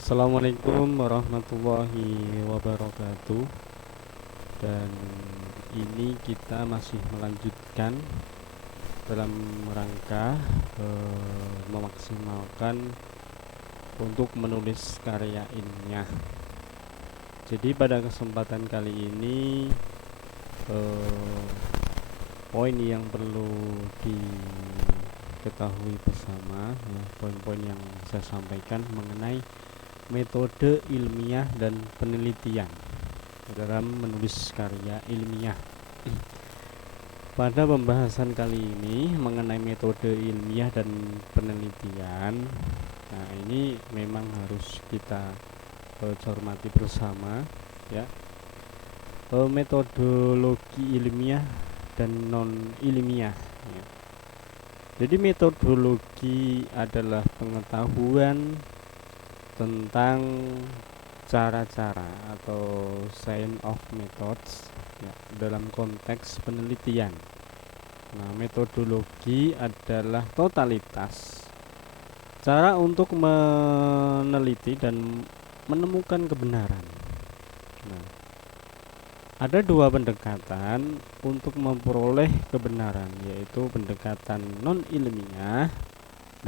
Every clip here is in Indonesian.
Assalamualaikum warahmatullahi wabarakatuh. Dan ini kita masih melanjutkan dalam rangka memaksimalkan untuk menulis karya ilmiah. Jadi pada kesempatan kali ini poin yang perlu diketahui bersama, ya, poin-poin yang saya sampaikan mengenai metode ilmiah dan penelitian dalam menulis karya ilmiah. Pada pembahasan kali ini mengenai metode ilmiah dan penelitian, nah ini memang harus kita cermati bersama, ya. Metodologi ilmiah dan non ilmiah, ya. Jadi metodologi adalah pengetahuan tentang cara-cara atau science of methods, ya, dalam konteks penelitian. Nah, metodologi adalah totalitas cara untuk meneliti dan menemukan kebenaran. Nah, ada dua pendekatan untuk memperoleh kebenaran, yaitu pendekatan non ilmiah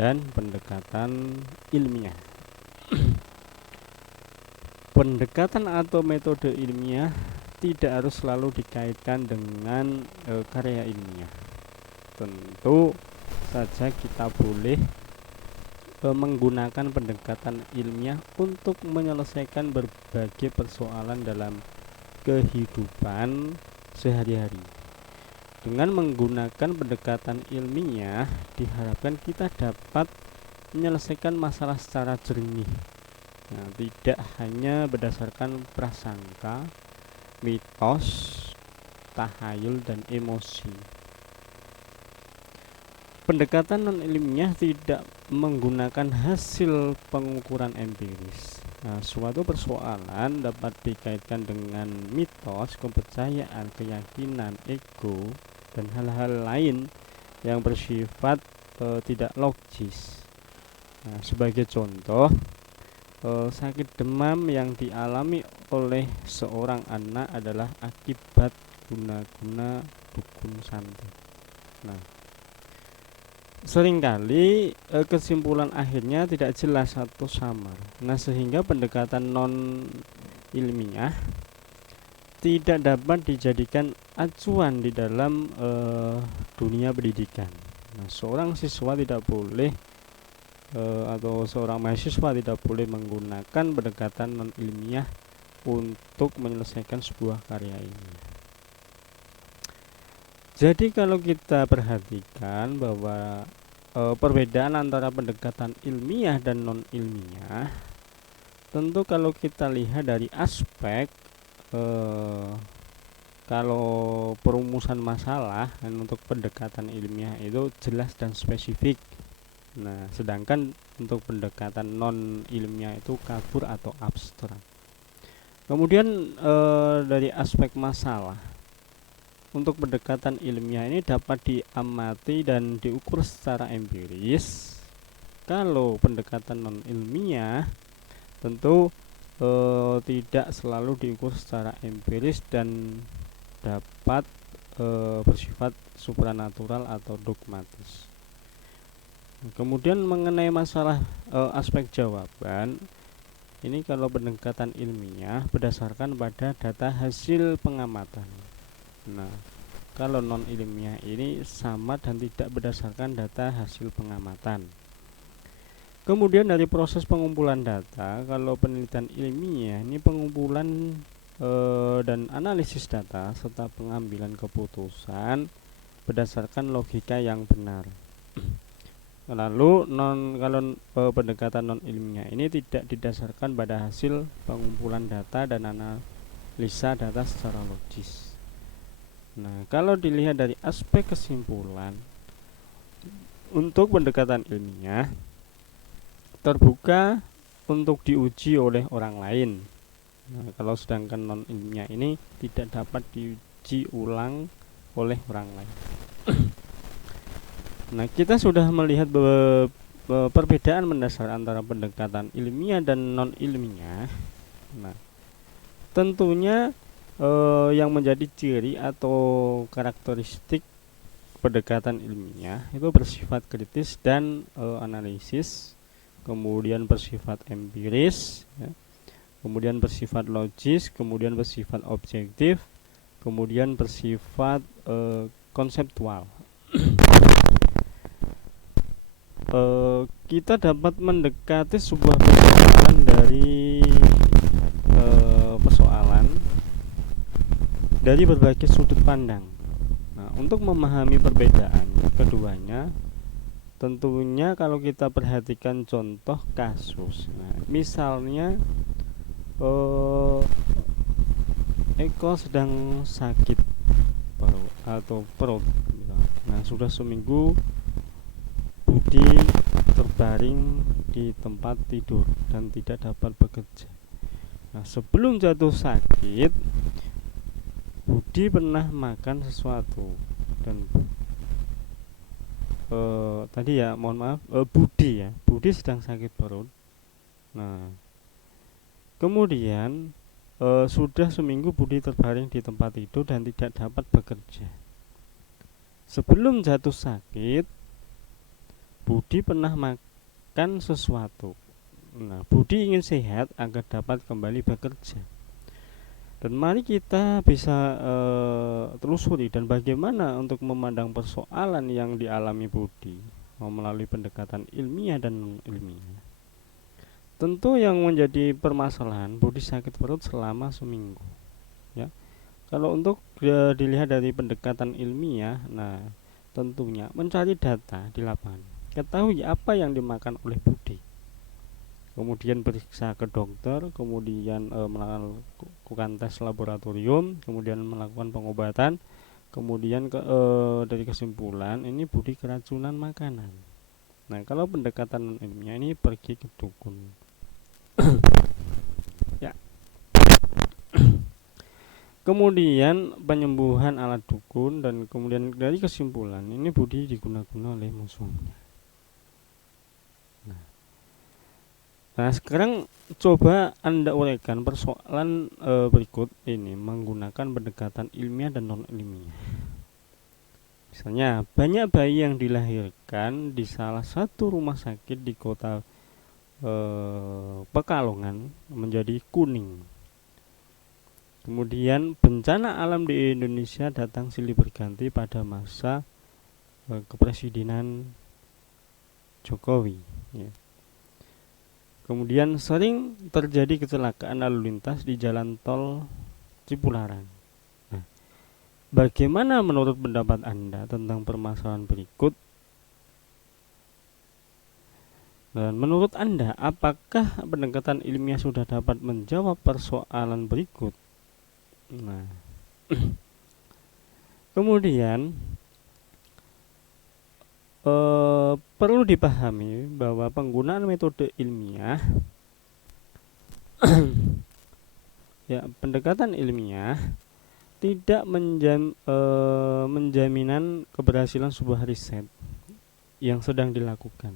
dan pendekatan ilmiah. Pendekatan atau metode ilmiah tidak harus selalu dikaitkan dengan karya ilmiah. Tentu saja kita boleh menggunakan pendekatan ilmiah untuk menyelesaikan berbagai persoalan dalam kehidupan sehari-hari. Dengan menggunakan pendekatan ilmiah, diharapkan kita dapat menyelesaikan masalah secara jernih. Nah, tidak hanya berdasarkan prasangka, mitos, tahayul, dan emosi. Pendekatan non ilmiah tidak menggunakan hasil pengukuran empiris. Nah, suatu persoalan dapat dikaitkan dengan mitos, kepercayaan, keyakinan, ego, dan hal-hal lain yang bersifat tidak logis. Nah, sebagai contoh, sakit demam yang dialami oleh seorang anak adalah akibat guna-guna dukun santet. Nah, seringkali kesimpulan akhirnya tidak jelas atau samar. Nah, sehingga pendekatan non ilmiah tidak dapat dijadikan acuan di dalam dunia pendidikan. Nah, seorang siswa tidak boleh atau seorang mahasiswa tidak boleh menggunakan pendekatan non ilmiah untuk menyelesaikan sebuah karya ilmiah. Jadi kalau kita perhatikan bahwa perbedaan antara pendekatan ilmiah dan non ilmiah, tentu kalau kita lihat dari aspek kalau perumusan masalah dan untuk pendekatan ilmiah itu jelas dan spesifik. Nah, sedangkan untuk pendekatan non ilmiah itu kabur atau abstrak. Kemudian dari aspek masalah, untuk pendekatan ilmiah ini dapat diamati dan diukur secara empiris. Kalau pendekatan non ilmiah tentu tidak selalu diukur secara empiris dan dapat bersifat supranatural atau dogmatis. Kemudian mengenai masalah aspek jawaban, ini kalau pendekatan ilmiah berdasarkan pada data hasil pengamatan. Nah, kalau non ilmiah ini sama dan tidak berdasarkan data hasil pengamatan. Kemudian dari proses pengumpulan data, kalau penelitian ilmiah ini pengumpulan dan analisis data serta pengambilan keputusan berdasarkan logika yang benar. Lalu kalau pendekatan non ilmiah ini tidak didasarkan pada hasil pengumpulan data dan analisa data secara logis. Nah, kalau dilihat dari aspek kesimpulan, untuk pendekatan ilmiah terbuka untuk diuji oleh orang lain. Nah, kalau sedangkan non ilmiah ini tidak dapat diuji ulang oleh orang lain. Nah, kita sudah melihat perbedaan mendasar antara pendekatan ilmiah dan non ilmiah. Nah, tentunya yang menjadi ciri atau karakteristik pendekatan ilmiah itu bersifat kritis dan analisis, kemudian bersifat empiris, ya, kemudian bersifat logis, kemudian bersifat objektif, kemudian bersifat konseptual. Kita dapat mendekati sebuah persoalan dari persoalan dari berbagai sudut pandang. Nah, untuk memahami perbedaan keduanya, tentunya kalau kita perhatikan contoh kasus. Nah, misalnya Eko sedang sakit perut atau perut. Nah, sudah seminggu Budi terbaring di tempat tidur dan tidak dapat bekerja. Nah, sebelum jatuh sakit, Budi pernah makan sesuatu dan tadi ya, mohon maaf, Budi sedang sakit perut. Nah, kemudian sudah seminggu Budi terbaring di tempat tidur dan tidak dapat bekerja. Sebelum jatuh sakit, Budi pernah makan sesuatu. Nah, Budi ingin sehat agar dapat kembali bekerja. Dan mari kita bisa telusuri dan bagaimana untuk memandang persoalan yang dialami Budi melalui pendekatan ilmiah dan non ilmiah. Tentu yang menjadi permasalahan, Budi sakit perut selama seminggu. Ya, kalau untuk dilihat dari pendekatan ilmiah, nah tentunya mencari data di lapangan, ketahui apa yang dimakan oleh Budi, kemudian periksa ke dokter, kemudian melakukan tes laboratorium, kemudian melakukan pengobatan, kemudian dari kesimpulan ini Budi keracunan makanan. Nah, kalau pendekatan ilmiah ini pergi ke dukun. Ya. Kemudian penyembuhan alat dukun, dan kemudian dari kesimpulan ini Budi diguna-guna oleh musuhnya. Nah, sekarang coba Anda uraikan persoalan berikut ini menggunakan pendekatan ilmiah dan non ilmiah. Misalnya, banyak bayi yang dilahirkan di salah satu rumah sakit di kota Pekalongan menjadi kuning. Kemudian bencana alam di Indonesia datang silih berganti pada masa kepresidenan Jokowi, ya. Kemudian sering terjadi kecelakaan lalu lintas di jalan tol Cipularang. Nah, bagaimana menurut pendapat Anda tentang permasalahan berikut? Dan menurut Anda, apakah pendekatan ilmiah sudah dapat menjawab persoalan berikut? Nah, kemudian perlu dipahami bahwa penggunaan metode ilmiah ya, pendekatan ilmiah tidak menjaminan keberhasilan sebuah riset yang sedang dilakukan.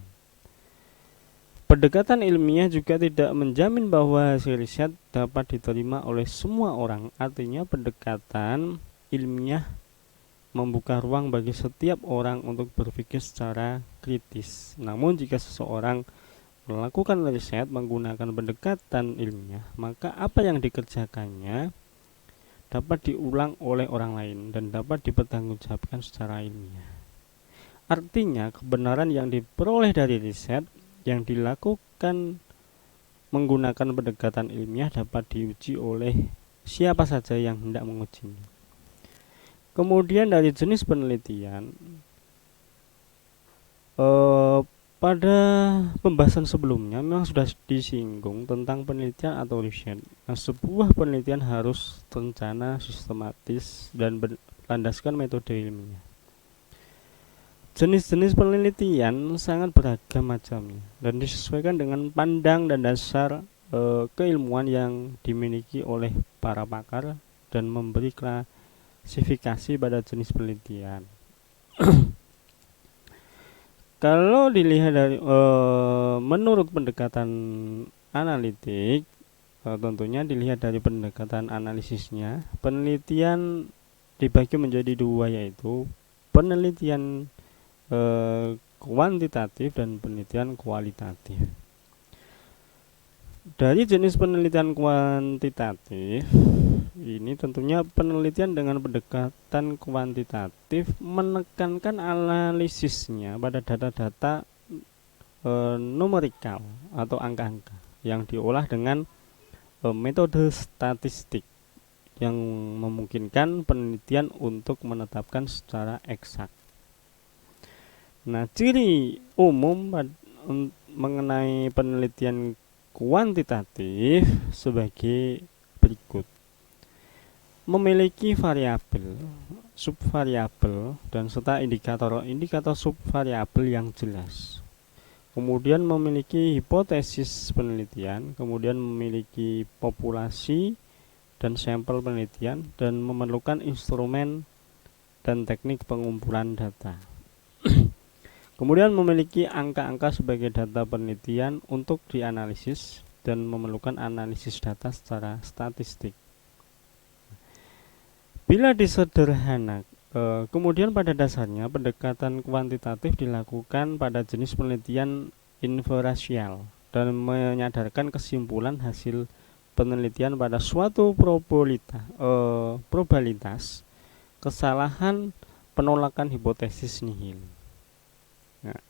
Pendekatan ilmiah juga tidak menjamin bahwa hasil riset dapat diterima oleh semua orang. Artinya pendekatan ilmiah membuka ruang bagi setiap orang untuk berpikir secara kritis. Namun jika seseorang melakukan riset menggunakan pendekatan ilmiah, maka apa yang dikerjakannya dapat diulang oleh orang lain dan dapat dipertanggungjawabkan secara ilmiah. Artinya kebenaran yang diperoleh dari riset yang dilakukan menggunakan pendekatan ilmiah dapat diuji oleh siapa saja yang hendak mengujinya. Kemudian dari jenis penelitian, pada pembahasan sebelumnya memang sudah disinggung tentang penelitian atau riset. Nah, sebuah penelitian harus terencana, sistematis, dan berlandaskan metode ilmiah. Jenis-jenis penelitian sangat beragam macamnya dan disesuaikan dengan pandang dan dasar keilmuan yang dimiliki oleh para pakar dan memberi klasifikasi pada jenis penelitian. Kalau dilihat dari menurut pendekatan analitik, tentunya dilihat dari pendekatan analisisnya, penelitian dibagi menjadi dua, yaitu penelitian kuantitatif dan penelitian kualitatif. Dari jenis penelitian kuantitatif ini tentunya penelitian dengan pendekatan kuantitatif menekankan analisisnya pada data-data numerikal atau angka-angka yang diolah dengan metode statistik yang memungkinkan penelitian untuk menetapkan secara eksak. Nah, ciri umum mengenai penelitian kuantitatif sebagai berikut: memiliki variabel, subvariabel, dan serta indikator subvariabel yang jelas. Kemudian memiliki hipotesis penelitian, kemudian memiliki populasi dan sampel penelitian, dan memerlukan instrumen dan teknik pengumpulan data. Kemudian memiliki angka-angka sebagai data penelitian untuk dianalisis dan memerlukan analisis data secara statistik. Bila disederhanakan, kemudian pada dasarnya pendekatan kuantitatif dilakukan pada jenis penelitian inferensial dan menyadarkan kesimpulan hasil penelitian pada suatu probabilitas kesalahan penolakan hipotesis nihil. Nah,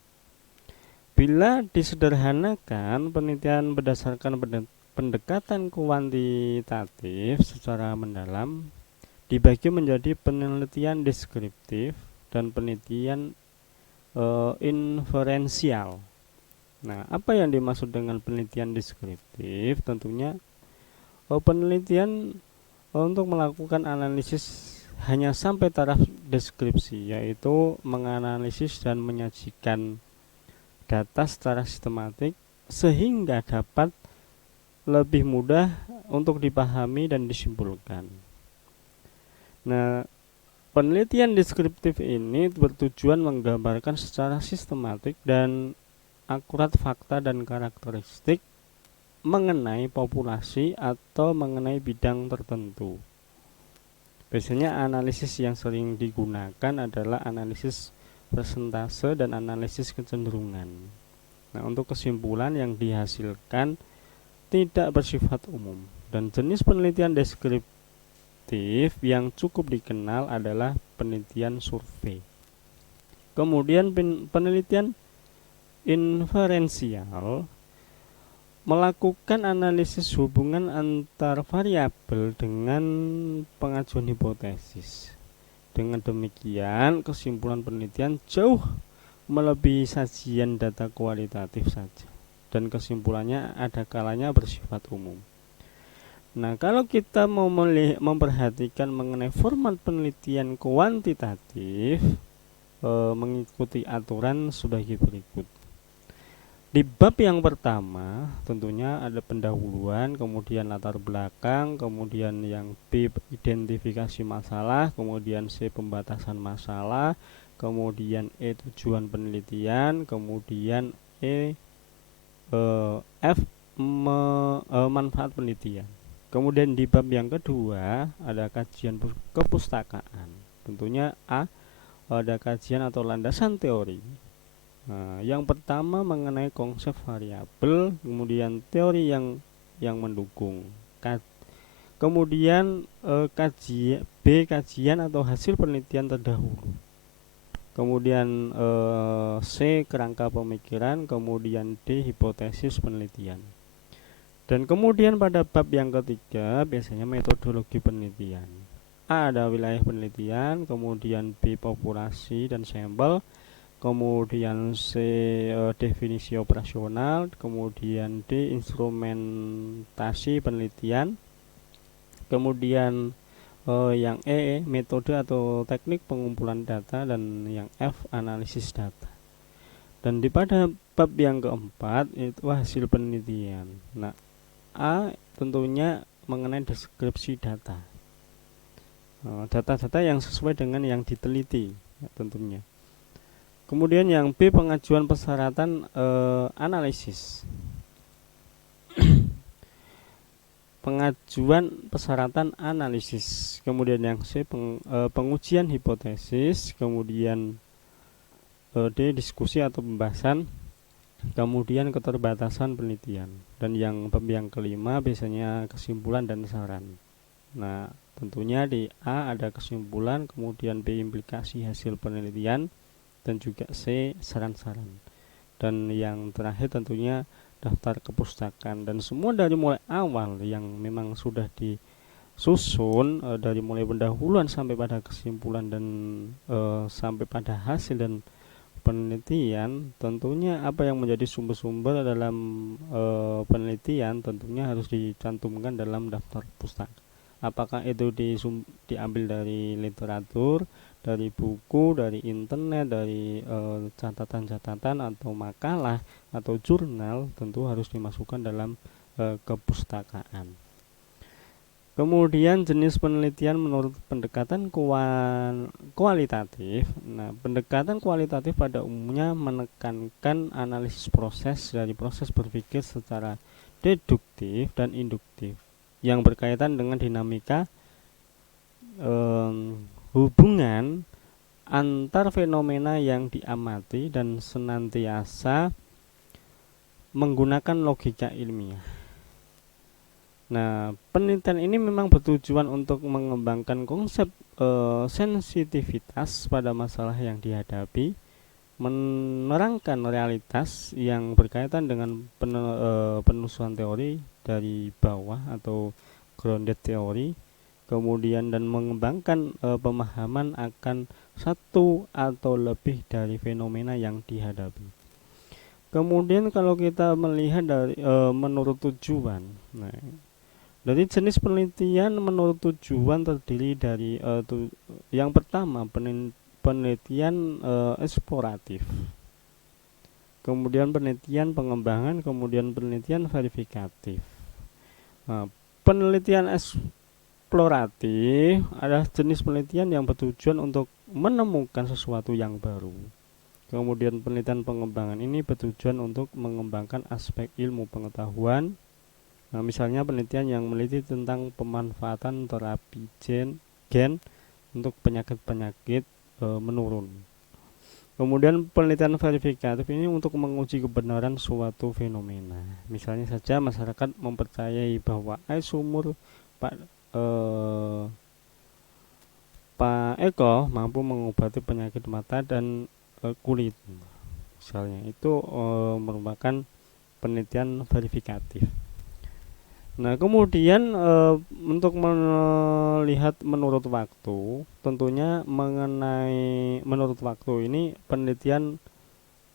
bila disederhanakan, penelitian berdasarkan pendekatan kuantitatif secara mendalam dibagi menjadi penelitian deskriptif dan penelitian inferensial. Nah, apa yang dimaksud dengan penelitian deskriptif? Tentunya penelitian untuk melakukan analisis hanya sampai taraf deskripsi, yaitu menganalisis dan menyajikan data secara sistematik sehingga dapat lebih mudah untuk dipahami dan disimpulkan. Nah, penelitian deskriptif ini bertujuan menggambarkan secara sistematik dan akurat fakta dan karakteristik mengenai populasi atau mengenai bidang tertentu. Biasanya analisis yang sering digunakan adalah analisis persentase dan analisis kecenderungan. Nah, untuk kesimpulan yang dihasilkan tidak bersifat umum, dan jenis penelitian deskriptif yang cukup dikenal adalah penelitian survei. Kemudian penelitian inferensial melakukan analisis hubungan antar variabel dengan pengajuan hipotesis. Dengan demikian, kesimpulan penelitian jauh melebihi sajian data kualitatif saja, dan kesimpulannya ada kalanya bersifat umum. Nah, kalau kita mau memperhatikan mengenai format penelitian kuantitatif, mengikuti aturan sebagai berikut. Di bab yang pertama tentunya ada pendahuluan, kemudian latar belakang, kemudian yang B identifikasi masalah, kemudian C pembatasan masalah, kemudian E tujuan penelitian, kemudian F manfaat penelitian. Kemudian di bab yang kedua ada kajian kepustakaan. Tentunya A ada kajian atau landasan teori. Nah, yang pertama mengenai konsep variabel, kemudian teori yang mendukung. Kemudian kajian atau hasil penelitian terdahulu. Kemudian C kerangka pemikiran, kemudian D hipotesis penelitian. Dan kemudian pada bab yang ketiga biasanya metodologi penelitian. A ada wilayah penelitian, kemudian B populasi dan sampel, kemudian C definisi operasional, kemudian D instrumentasi penelitian, kemudian yang E metode atau teknik pengumpulan data, dan yang F analisis data. Dan di pada bab yang keempat itu hasil penelitian. Nah, A tentunya mengenai deskripsi data, data-data yang sesuai dengan yang diteliti, ya, tentunya. Kemudian yang B, pengajuan persyaratan analisis. Pengajuan persyaratan analisis. Kemudian yang C, pengujian hipotesis. Kemudian D, diskusi atau pembahasan. Kemudian keterbatasan penelitian. Dan yang kelima biasanya kesimpulan dan saran. Nah, tentunya di A ada kesimpulan, kemudian B implikasi hasil penelitian, dan juga C saran-saran. Dan yang terakhir tentunya daftar kepustakaan. Dan semua dari mulai awal yang memang sudah disusun dari mulai pendahuluan sampai pada kesimpulan dan sampai pada hasil dan penelitian, tentunya apa yang menjadi sumber-sumber dalam penelitian tentunya harus dicantumkan dalam daftar pustaka. Apakah itu diambil dari literatur, dari buku, dari internet, dari catatan-catatan atau makalah atau jurnal, tentu harus dimasukkan dalam kepustakaan. Kemudian jenis penelitian menurut pendekatan kualitatif. Nah, pendekatan kualitatif pada umumnya menekankan analisis proses dari proses berpikir secara deduktif dan induktif yang berkaitan dengan dinamika hubungan antar fenomena yang diamati dan senantiasa menggunakan logika ilmiah. Nah, penelitian ini memang bertujuan untuk mengembangkan konsep sensitivitas pada masalah yang dihadapi, menerangkan realitas yang berkaitan dengan penelusuran teori dari bawah atau grounded theory, kemudian dan mengembangkan pemahaman akan satu atau lebih dari fenomena yang dihadapi. Kemudian kalau kita melihat dari menurut tujuan, nah, dari jenis penelitian menurut tujuan terdiri dari yang pertama penelitian eksploratif, kemudian penelitian pengembangan, kemudian penelitian verifikatif. Nah, penelitian eksploratif adalah jenis penelitian yang bertujuan untuk menemukan sesuatu yang baru. Kemudian penelitian pengembangan ini bertujuan untuk mengembangkan aspek ilmu pengetahuan. Nah, misalnya penelitian yang meneliti tentang pemanfaatan terapi gen untuk penyakit-penyakit menurun. Kemudian penelitian verifikatif ini untuk menguji kebenaran suatu fenomena. Misalnya saja masyarakat mempercayai bahwa air sumur Pak Eko mampu mengobati penyakit mata dan kulit. Misalnya itu merupakan penelitian verifikatif. Nah, kemudian untuk melihat menurut waktu, tentunya menurut waktu ini penelitian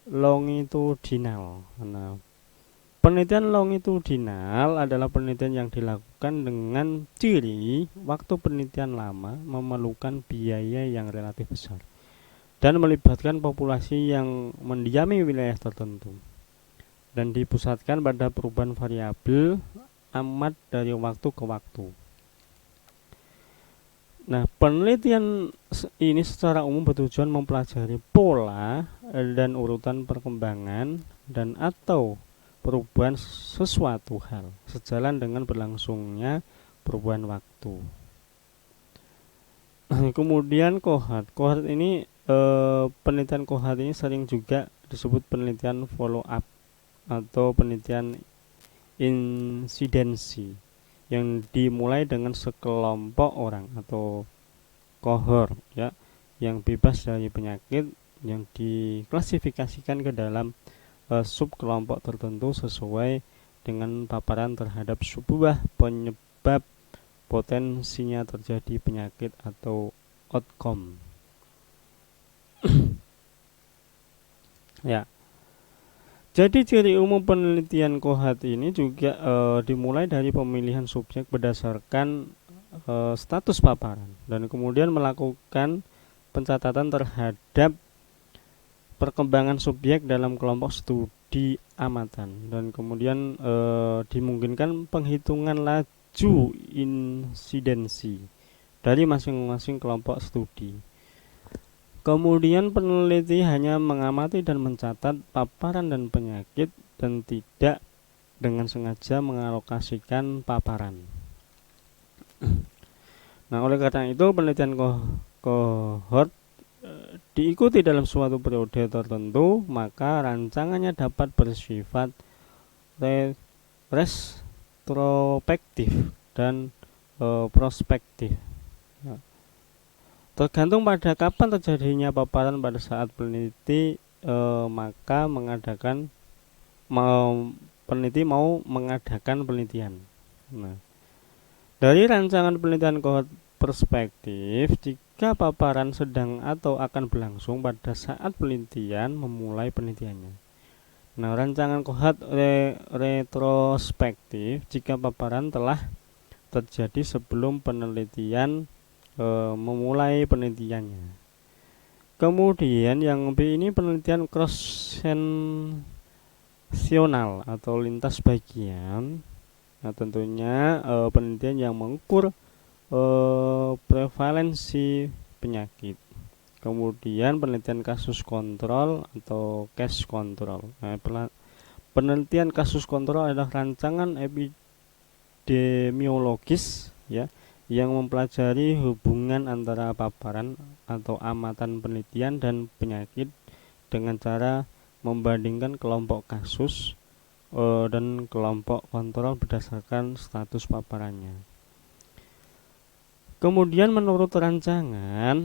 longitudinal. Nah, penelitian longitudinal adalah penelitian yang dilakukan dengan ciri waktu penelitian lama, memerlukan biaya yang relatif besar, dan melibatkan populasi yang mendiami wilayah tertentu, dan dipusatkan pada perubahan variabel amat dari waktu ke waktu. Nah, penelitian ini secara umum bertujuan mempelajari pola dan urutan perkembangan dan atau perubahan sesuatu hal sejalan dengan berlangsungnya perubahan waktu. Kemudian kohort ini penelitian kohort ini sering juga disebut penelitian follow up atau penelitian insidensi yang dimulai dengan sekelompok orang atau kohort ya yang bebas dari penyakit yang diklasifikasikan ke dalam subkelompok tertentu sesuai dengan paparan terhadap sebuah penyebab potensinya terjadi penyakit atau outcome. Ya. Jadi ciri umum penelitian kohort ini juga dimulai dari pemilihan subjek berdasarkan status paparan dan kemudian melakukan pencatatan terhadap perkembangan subjek dalam kelompok studi amatan dan kemudian dimungkinkan penghitungan laju insidensi dari masing-masing kelompok studi. Kemudian peneliti hanya mengamati dan mencatat paparan dan penyakit dan tidak dengan sengaja mengalokasikan paparan. Nah, oleh karena itu penelitian kohort diikuti dalam suatu periode tertentu, maka rancangannya dapat bersifat retrospektif dan prospektif. Ya. Tergantung pada kapan terjadinya paparan pada saat peneliti maka peneliti mau mengadakan penelitian. Nah, dari rancangan penelitian kohort perspektif, jika paparan sedang atau akan berlangsung pada saat penelitian memulai penelitiannya. Nah, rancangan kohort retrospektif jika paparan telah terjadi sebelum penelitian memulai penelitiannya. Kemudian yang B ini penelitian cross seksional atau lintas bagian. Nah, tentunya penelitian yang mengukur prevalensi penyakit. Kemudian penelitian kasus kontrol atau case control. Nah, penelitian kasus kontrol adalah rancangan epidemiologis ya yang mempelajari hubungan antara paparan atau amatan penelitian dan penyakit dengan cara membandingkan kelompok kasus dan kelompok kontrol berdasarkan status paparannya. Kemudian menurut rancangan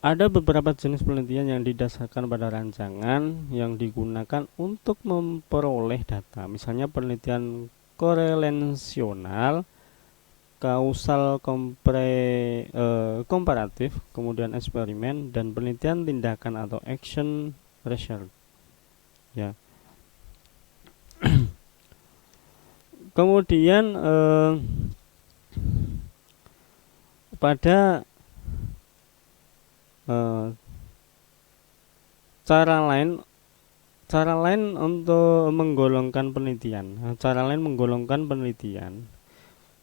ada beberapa jenis penelitian yang didasarkan pada rancangan yang digunakan untuk memperoleh data. Misalnya penelitian korelasional, kausal komparatif, kemudian eksperimen dan penelitian tindakan atau action research. Ya. Kemudian pada cara lain untuk menggolongkan penelitian. Cara lain menggolongkan penelitian.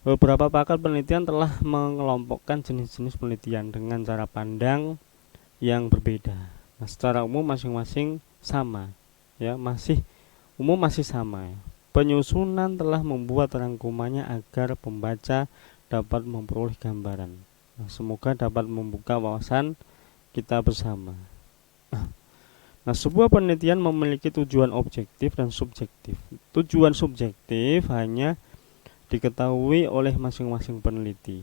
Beberapa pakar penelitian telah mengelompokkan jenis-jenis penelitian dengan cara pandang yang berbeda. Nah, secara umum masing-masing sama, ya masih sama. Ya. Penyusunan telah membuat rangkumannya agar pembaca dapat memperoleh gambaran. Nah, semoga dapat membuka wawasan kita bersama. Nah, sebuah penelitian memiliki tujuan objektif dan subjektif. Tujuan subjektif hanya diketahui oleh masing-masing peneliti.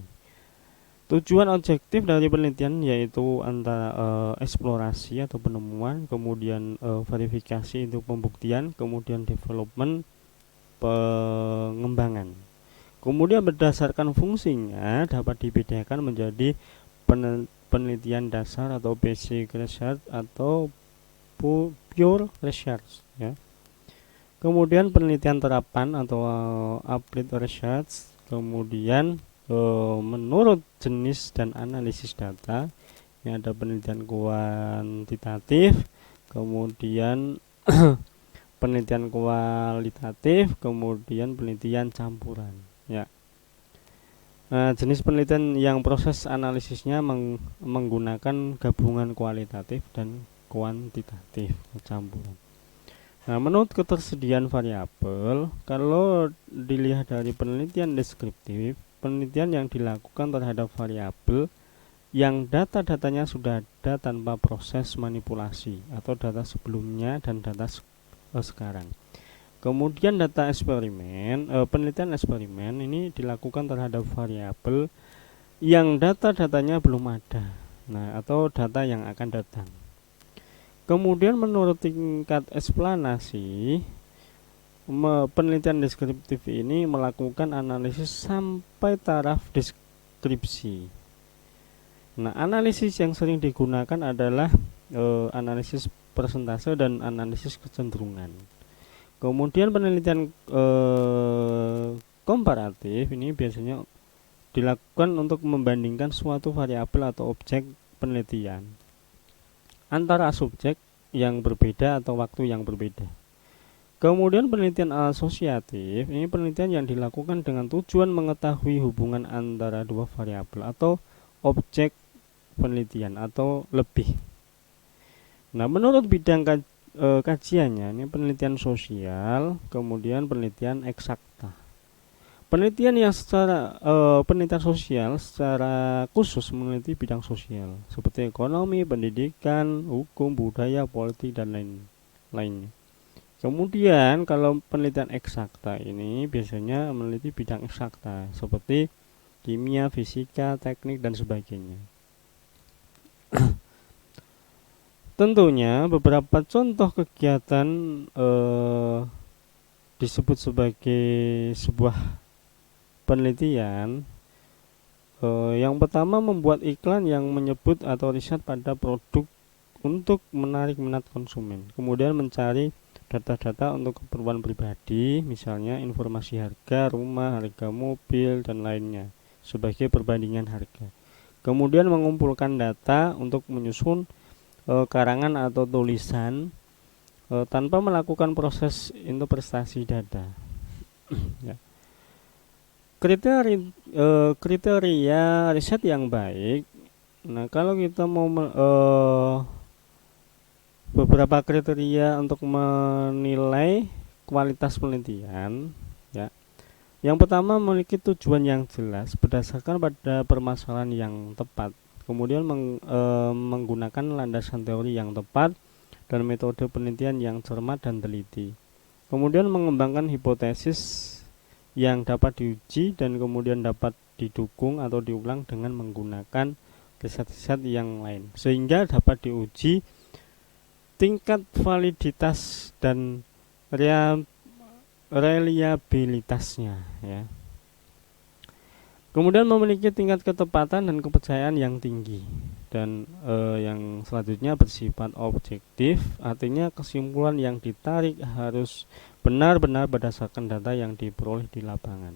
Tujuan objektif dari penelitian yaitu antara eksplorasi atau penemuan, kemudian verifikasi itu pembuktian, kemudian development pengembangan. Kemudian berdasarkan fungsinya dapat dibedakan menjadi penelitian dasar atau basic research atau pure research ya. Kemudian penelitian terapan atau applied research, kemudian menurut jenis dan analisis data, ini ada penelitian kuantitatif, kemudian penelitian kualitatif, kemudian penelitian campuran. Ya. Nah, jenis penelitian yang proses analisisnya menggunakan gabungan kualitatif dan kuantitatif campuran. Nah, menurut ketersediaan variabel, kalau dilihat dari penelitian deskriptif, penelitian yang dilakukan terhadap variabel yang data-datanya sudah ada tanpa proses manipulasi atau data sebelumnya dan data sekarang. Kemudian data eksperimen, penelitian eksperimen ini dilakukan terhadap variabel yang data-datanya belum ada, nah atau data yang akan datang. Kemudian menurut tingkat eksplanasi, penelitian deskriptif ini melakukan analisis sampai taraf deskripsi. Nah, analisis yang sering digunakan adalah analisis persentase dan analisis kecenderungan. Kemudian penelitian komparatif ini biasanya dilakukan untuk membandingkan suatu variabel atau objek penelitian antara subjek yang berbeda atau waktu yang berbeda. Kemudian penelitian asosiatif, ini penelitian yang dilakukan dengan tujuan mengetahui hubungan antara dua variabel atau objek penelitian atau lebih. Nah, menurut bidang kajiannya ini penelitian sosial, kemudian penelitian eksakta. Penelitian sosial secara khusus meneliti bidang sosial seperti ekonomi, pendidikan, hukum, budaya, politik dan lainnya. Kemudian kalau penelitian eksakta ini biasanya meneliti bidang eksakta seperti kimia, fisika, teknik dan sebagainya. Tentunya beberapa contoh kegiatan disebut sebagai sebuah penelitian. Yang pertama, membuat iklan yang menyebut atau riset pada produk untuk menarik minat konsumen. Kemudian mencari data-data untuk keperluan pribadi, misalnya informasi harga rumah, harga mobil dan lainnya sebagai perbandingan harga. Kemudian mengumpulkan data untuk menyusun karangan atau tulisan tanpa melakukan proses interpretasi data. Ya. Kriteria riset yang baik. Nah, kalau kita mau beberapa kriteria untuk menilai kualitas penelitian, ya. Yang pertama, memiliki tujuan yang jelas berdasarkan pada permasalahan yang tepat. Kemudian menggunakan landasan teori yang tepat dan metode penelitian yang cermat dan teliti. Kemudian mengembangkan hipotesis yang dapat diuji dan kemudian dapat didukung atau diulang dengan menggunakan riset-riset yang lain sehingga dapat diuji tingkat validitas dan reliabilitasnya, ya. Kemudian memiliki tingkat ketepatan dan kepercayaan yang tinggi dan yang selanjutnya bersifat objektif, artinya kesimpulan yang ditarik harus benar-benar berdasarkan data yang diperoleh di lapangan.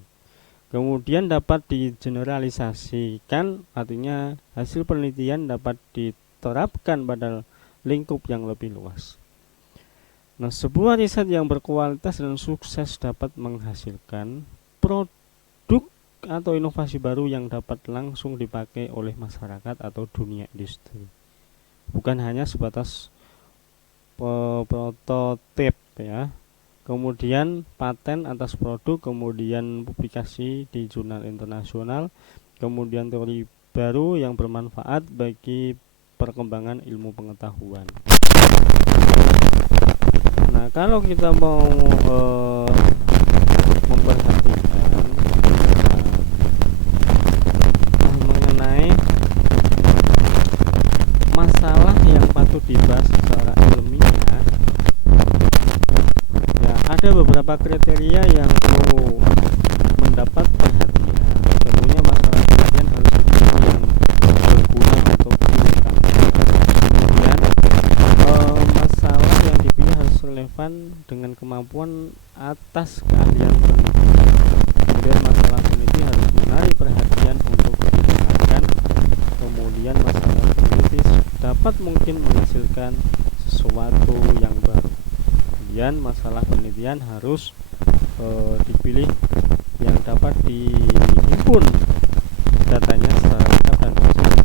Kemudian dapat digeneralisasikan, artinya hasil penelitian dapat diterapkan pada lingkup yang lebih luas. Nah, sebuah riset yang berkualitas dan sukses dapat menghasilkan produk atau inovasi baru yang dapat langsung dipakai oleh masyarakat atau dunia industri. Bukan hanya sebatas prototip, ya. Kemudian paten atas produk, kemudian publikasi di jurnal internasional, kemudian teori baru yang bermanfaat bagi perkembangan ilmu pengetahuan. Nah, kalau kita mau memperhatikan mengenai masalah yang patut dibahas secara ilmiah, ya, ada beberapa kriteria yang perlu mendapat perhatian. Tentunya masalah penelitian harus yang berguna untuk kita. Kemudian masalah yang dipilih harus relevan dengan kemampuan atas keahlian peneliti. Kemudian masalah peneliti harus menarik perhatian untuk didengarkan. Kemudian masalah peneliti dapat mungkin menghasilkan sesuatu yang baru. Kemudian masalah penelitian harus dipilih yang dapat dihimpun datanya secara lengkap dan konsisten.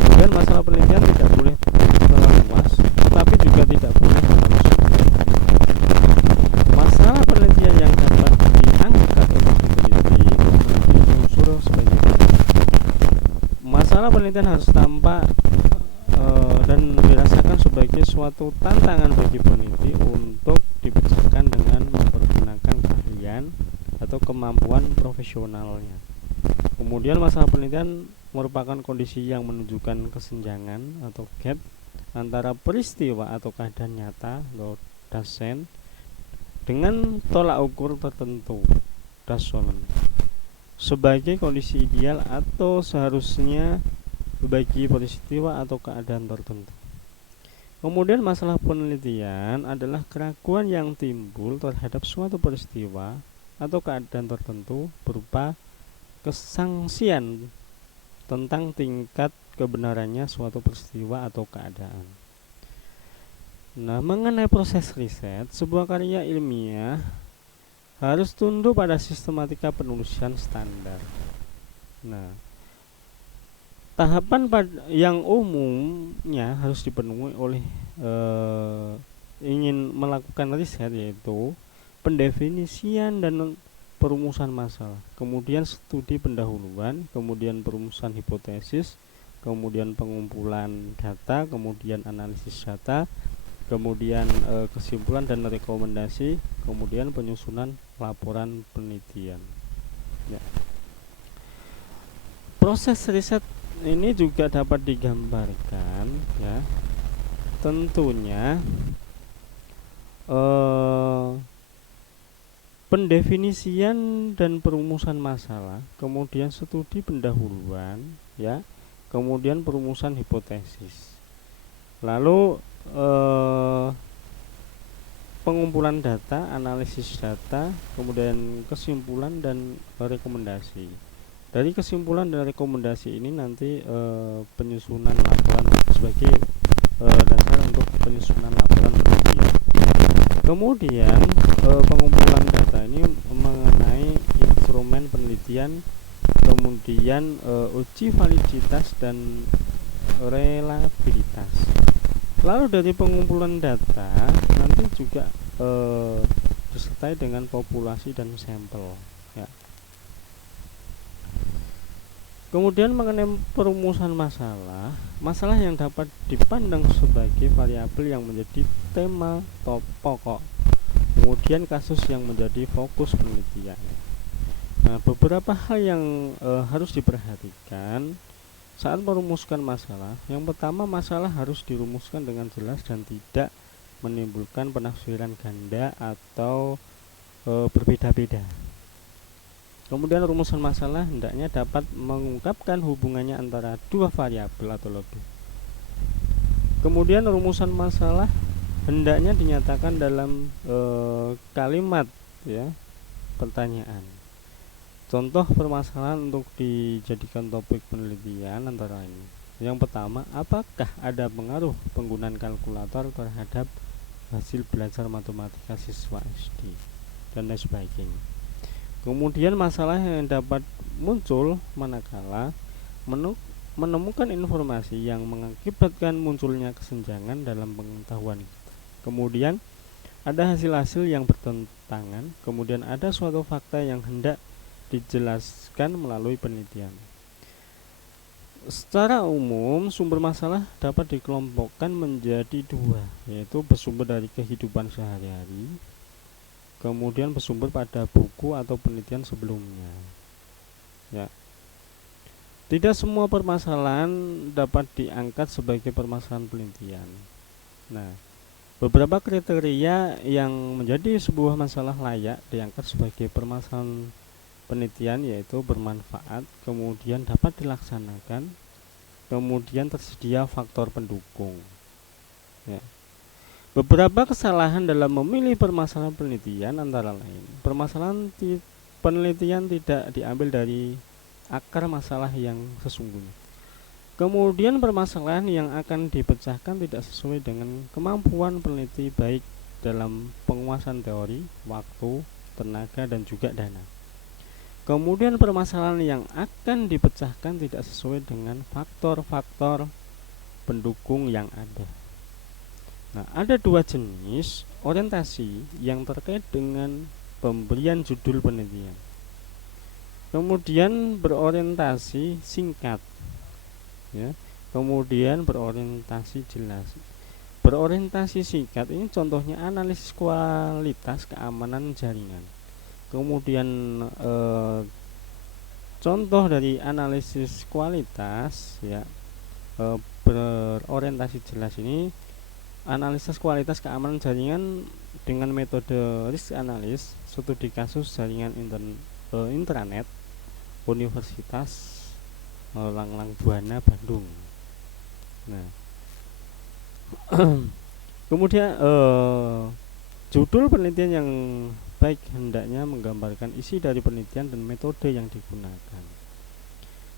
Kemudian masalah penelitian tidak boleh terlalu luas, tetapi juga tidak boleh terlalu sempit. Masalah penelitian yang dapat diangkat untuk diteliti memiliki unsur sebagai berikut. Masalah penelitian harus tampak dan dirasakan sebagai suatu tantangan bagi peneliti untuk dibicarakan dengan mempergunakan keahlian atau kemampuan profesionalnya. Kemudian masalah penelitian merupakan kondisi yang menunjukkan kesenjangan atau gap antara peristiwa atau keadaan nyata atau dasen dengan tolak ukur tertentu dasolen sebagai kondisi ideal atau seharusnya bagi peristiwa atau keadaan tertentu. Kemudian masalah penelitian adalah keraguan yang timbul terhadap suatu peristiwa atau keadaan tertentu berupa kesangsian tentang tingkat kebenarannya suatu peristiwa atau keadaan. Nah, mengenai proses riset, sebuah karya ilmiah harus tunduk pada sistematika penulisan standar. Nah, Tahapan yang umumnya harus dipenuhi oleh ingin melakukan riset, yaitu pendefinisian dan perumusan masalah, kemudian studi pendahuluan, kemudian perumusan hipotesis, kemudian pengumpulan data, kemudian analisis data, kemudian kesimpulan dan rekomendasi, kemudian penyusunan laporan penelitian. Ya. Proses riset ini juga dapat digambarkan, ya, tentunya pendefinisian dan perumusan masalah, kemudian studi pendahuluan, ya, kemudian perumusan hipotesis, lalu pengumpulan data, analisis data, kemudian kesimpulan dan rekomendasi. Dari kesimpulan dan rekomendasi ini nanti penyusunan laporan sebagai dasar untuk penyusunan laporan penelitian. Kemudian pengumpulan data ini mengenai instrumen penelitian, kemudian uji validitas dan relabilitas. Lalu dari pengumpulan data nanti juga disertai dengan populasi dan sampel, ya. Kemudian mengenai perumusan masalah, masalah yang dapat dipandang sebagai variabel yang menjadi tema pokok, kemudian kasus yang menjadi fokus penelitian. Nah, beberapa hal yang harus diperhatikan saat merumuskan masalah. Yang pertama, masalah harus dirumuskan dengan jelas dan tidak menimbulkan penafsiran ganda atau berbeda-beda. Kemudian rumusan masalah hendaknya dapat mengungkapkan hubungannya antara dua variabel atau lebih. Kemudian rumusan masalah hendaknya dinyatakan dalam kalimat, ya, pertanyaan. Contoh permasalahan untuk dijadikan topik penelitian antara ini. Yang pertama, apakah ada pengaruh penggunaan kalkulator terhadap hasil belajar matematika siswa SD dan lain sebagainya. Kemudian masalah yang dapat muncul manakala menemukan informasi yang mengakibatkan munculnya kesenjangan dalam pengetahuan. Kemudian ada hasil-hasil yang bertentangan, kemudian ada suatu fakta yang hendak dijelaskan melalui penelitian. Secara umum, sumber masalah dapat dikelompokkan menjadi dua, yaitu bersumber dari kehidupan sehari-hari, kemudian bersumber pada buku atau penelitian sebelumnya, ya. Tidak semua permasalahan dapat diangkat sebagai permasalahan penelitian. Nah, beberapa kriteria yang menjadi sebuah masalah layak diangkat sebagai permasalahan penelitian yaitu bermanfaat, kemudian dapat dilaksanakan, kemudian tersedia faktor pendukung, ya. Beberapa kesalahan dalam memilih permasalahan penelitian antara lain, permasalahan penelitian tidak diambil dari akar masalah yang sesungguhnya. Kemudian permasalahan yang akan dipecahkan tidak sesuai dengan kemampuan peneliti baik dalam penguasaan teori, waktu, tenaga, dan juga dana. Kemudian permasalahan yang akan dipecahkan tidak sesuai dengan faktor-faktor pendukung yang ada. Nah, ada dua jenis orientasi yang terkait dengan pemberian judul penelitian. Kemudian berorientasi singkat, ya. Kemudian berorientasi jelas. Berorientasi singkat ini contohnya analisis kualitas keamanan jaringan. Kemudian contoh dari analisis kualitas, ya, berorientasi jelas ini analisis kualitas keamanan jaringan dengan metode risk analysis, studi kasus jaringan intranet Universitas Langlang Buana Bandung. Nah, kemudian judul penelitian yang baik hendaknya menggambarkan isi dari penelitian dan metode yang digunakan,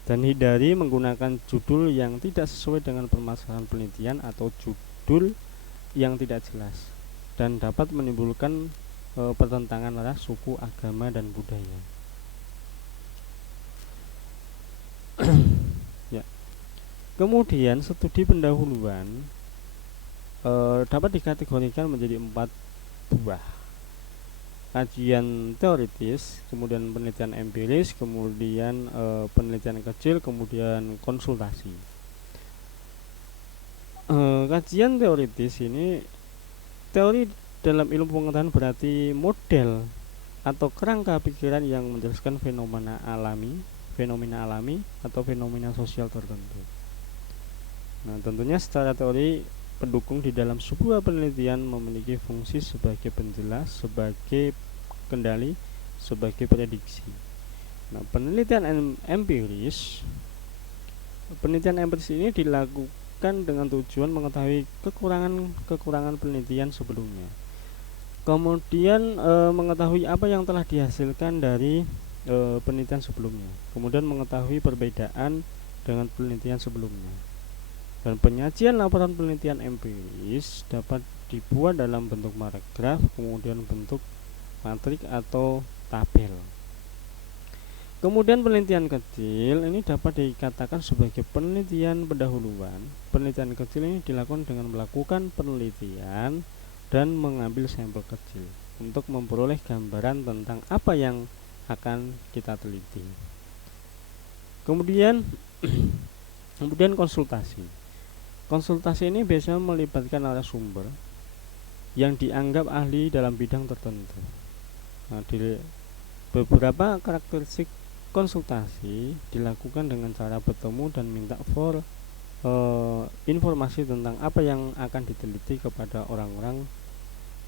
dan hindari menggunakan judul yang tidak sesuai dengan permasalahan penelitian atau judul yang tidak jelas dan dapat menimbulkan pertentangan ras, suku, agama, dan budaya. Ya. Kemudian studi pendahuluan dapat dikategorikan menjadi 4 buah: kajian teoritis, kemudian penelitian empiris, kemudian penelitian kecil, kemudian konsultasi. Kajian teoritis ini, teori dalam ilmu pengetahuan berarti model atau kerangka pikiran yang menjelaskan fenomena alami atau fenomena sosial tertentu. Nah, tentunya secara teori pendukung di dalam sebuah penelitian memiliki fungsi sebagai penjelas, sebagai kendali, sebagai prediksi. Nah, penelitian empiris ini dilakukan dengan tujuan mengetahui kekurangan penelitian sebelumnya. Kemudian mengetahui apa yang telah dihasilkan dari penelitian sebelumnya. Kemudian mengetahui perbedaan dengan penelitian sebelumnya. Dan penyajian laporan penelitian empiris dapat dibuat dalam bentuk paragraf, kemudian bentuk matrik atau tabel. Kemudian penelitian kecil ini dapat dikatakan sebagai penelitian pendahuluan. Penelitian kecil ini dilakukan dengan melakukan penelitian dan mengambil sampel kecil untuk memperoleh gambaran tentang apa yang akan kita teliti. Kemudian konsultasi. Konsultasi ini biasanya melibatkan narasumber yang dianggap ahli dalam bidang tertentu. Nah, di beberapa karakteristik konsultasi dilakukan dengan cara bertemu dan minta informasi tentang apa yang akan diteliti kepada orang-orang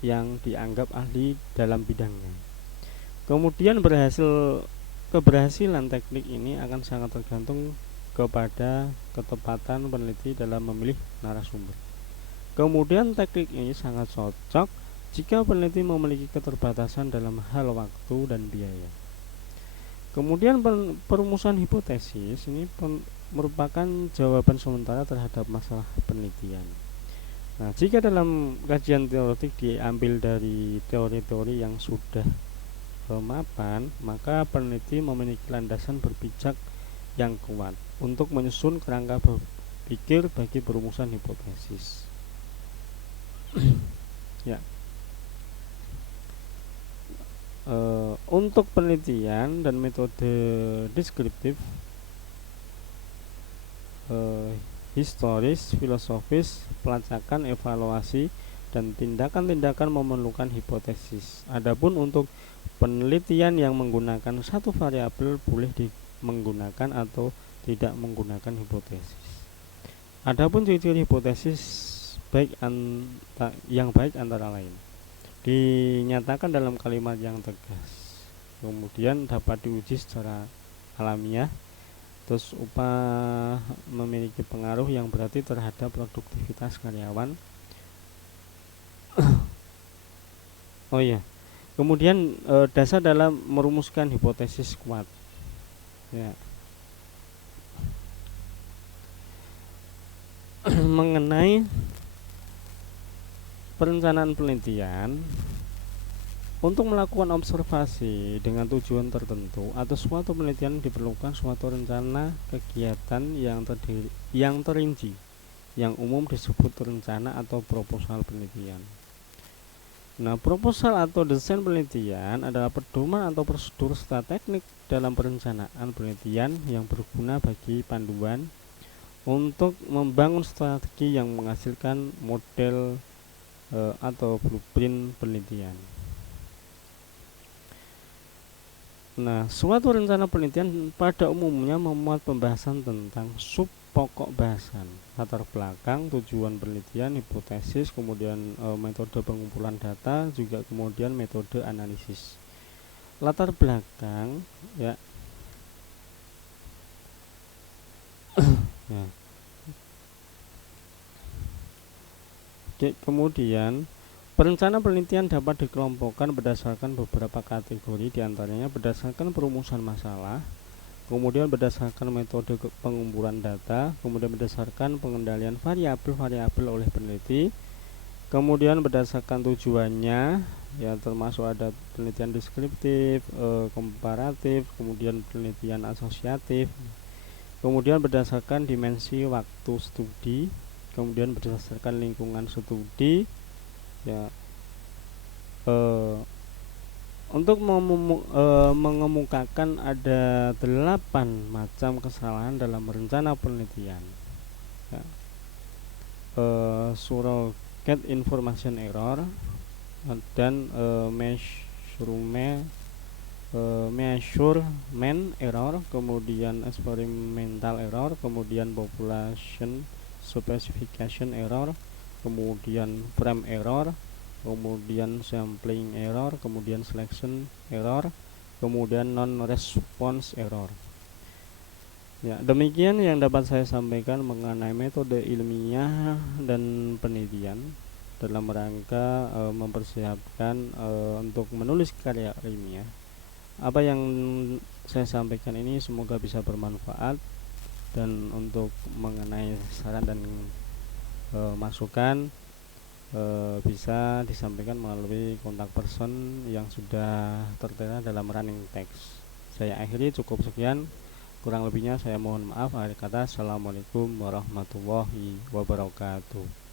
yang dianggap ahli dalam bidangnya. Kemudian keberhasilan teknik ini akan sangat tergantung kepada ketepatan peneliti dalam memilih narasumber. Kemudian teknik ini sangat cocok jika peneliti memiliki keterbatasan dalam hal waktu dan biaya. Kemudian perumusan hipotesis ini merupakan jawaban sementara terhadap masalah penelitian. Nah, jika dalam kajian teoretik diambil dari teori-teori yang sudah mapan, maka peneliti memiliki landasan berpijak yang kuat untuk menyusun kerangka berpikir bagi perumusan hipotesis. Ya. Untuk penelitian dan metode deskriptif, historis, filosofis, pelacakan, evaluasi, dan tindakan-tindakan memerlukan hipotesis. Adapun untuk penelitian yang menggunakan satu variabel boleh menggunakan atau tidak menggunakan hipotesis. Adapun ciri-ciri hipotesis yang baik antara lain dinyatakan dalam kalimat yang tegas, kemudian dapat diuji secara alamiah, terus memiliki pengaruh yang berarti terhadap produktivitas karyawan. Oh iya, kemudian dasar dalam merumuskan hipotesis kuat. Ya. Mengenai perencanaan penelitian, untuk melakukan observasi dengan tujuan tertentu atau suatu penelitian diperlukan suatu rencana kegiatan yang terinci, yang umum disebut rencana atau proposal penelitian. Nah, proposal atau desain penelitian adalah pedoman atau prosedur serta teknik dalam perencanaan penelitian yang berguna bagi panduan untuk membangun strategi yang menghasilkan model atau blueprint penelitian. Nah, suatu rencana penelitian pada umumnya memuat pembahasan tentang sub pokok bahasan, latar belakang, tujuan penelitian, hipotesis, kemudian metode pengumpulan data, juga kemudian metode analisis. Latar belakang, ya. Ya. Kemudian perencanaan penelitian dapat dikelompokkan berdasarkan beberapa kategori, diantaranya berdasarkan perumusan masalah, kemudian berdasarkan metode pengumpulan data, kemudian berdasarkan pengendalian variabel-variabel oleh peneliti, kemudian berdasarkan tujuannya, ya termasuk ada penelitian deskriptif, komparatif, kemudian penelitian asosiatif. kemudian berdasarkan dimensi waktu studi, kemudian berdasarkan lingkungan studi, ya. Untuk mengemukakan ada 8 macam kesalahan dalam rencana penelitian, ya. Surrogate information error dan measurement error, kemudian experimental error, kemudian population specification error, kemudian frame error, kemudian sampling error, kemudian selection error, kemudian non response error. Ya, demikian yang dapat saya sampaikan mengenai metode ilmiah dan penelitian dalam rangka mempersiapkan untuk menulis karya ilmiah. Apa yang saya sampaikan ini semoga bisa bermanfaat, dan untuk mengenai saran dan masukan bisa disampaikan melalui kontak person yang sudah tertera dalam running text. Saya akhiri cukup sekian, kurang lebihnya saya mohon maaf. Akhir kata, assalamualaikum warahmatullahi wabarakatuh.